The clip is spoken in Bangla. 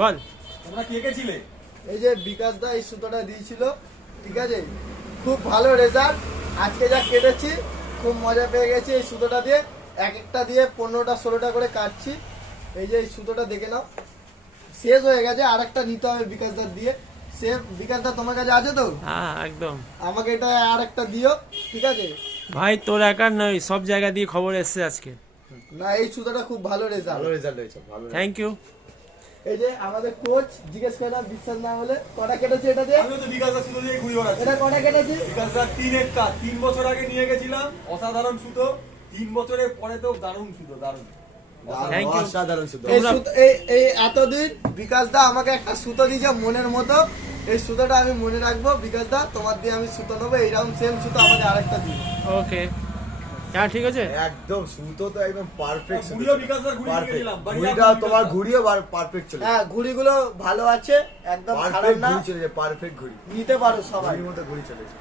বল। তোমরা কে কে ছিলে? এই যে বিকাশ দা এই সুতোটা দিয়েছিল, ঠিক আছে, খুব ভালো রেজাল্ট। আজকে যা কেটেছি খুব মজা পেয়ে গেছি এই সুতোটা দিয়ে। এক একটা দিয়ে 15টা 16টা করে কাটছি। এই যে এই সুতোটা দেখে নাও, শেষ হয়ে গেছে, আর একটা নিতে হবে বিকাশ দার দিয়ে। সে বিকাশ দা তোমার কাছে আছে তো? হ্যাঁ একদম। আমাকে এটা আর একটা দিও, ঠিক আছে? ভাই তোর একার নয়, সব জায়গা দিয়ে খবর এসছে আজকে। না এই সুতোটা খুব ভালো রেজাল্ট। ভালো রেজাল্ট হয়েছে, ভালো। Thank you. এই যে আমাদের কোচ জিজ্ঞেস করে না, বিশ্বাস না হলে কটা কেটেছে এটা দিয়ে? আমিও তো বিকাশদা সুতো দিয়ে ঘুরে বেড়াচ্ছি। এটা কটা কেটেছি? বিকাশদা 3 একটা 3 বছর আগে নিয়ে গেছিলাম, অসাধারণ সুতো। 3 বছরের পরে তো দারুণ সুতো, দারুণ। Thank you. অসাধারণ সুতো। এই সুতো এই এতদিন বিকাশ দা আমাকে একটা সুতো দিয়েছে মনের মতো। এই সুতোটা আমি মনে রাখবো। বিকাশ দা তোমার দিয়ে আমি সুতো নেবো, এইরকম সেম সুতো আমাকে আরেকটা দিই। ওকে, হ্যাঁ ঠিক আছে। একদম সুতো তো একদম পারফেক্ট। ঘুড়িও বিকাশদার ঘুড়ি নিয়ে গেছিলাম। ঘুড়িটা তোমার ঘুড়িও পারফেক্ট চলে। হ্যাঁ ঘুড়িগুলো ভালো আছে, একদম খারাপ পারফেক্ট না, ঘুড়ি চলেছে, পারফেক্ট ঘুড়ি। নিতে পারো সবাই। ঘুড়ির মতো ঘুড়ি চলেছে।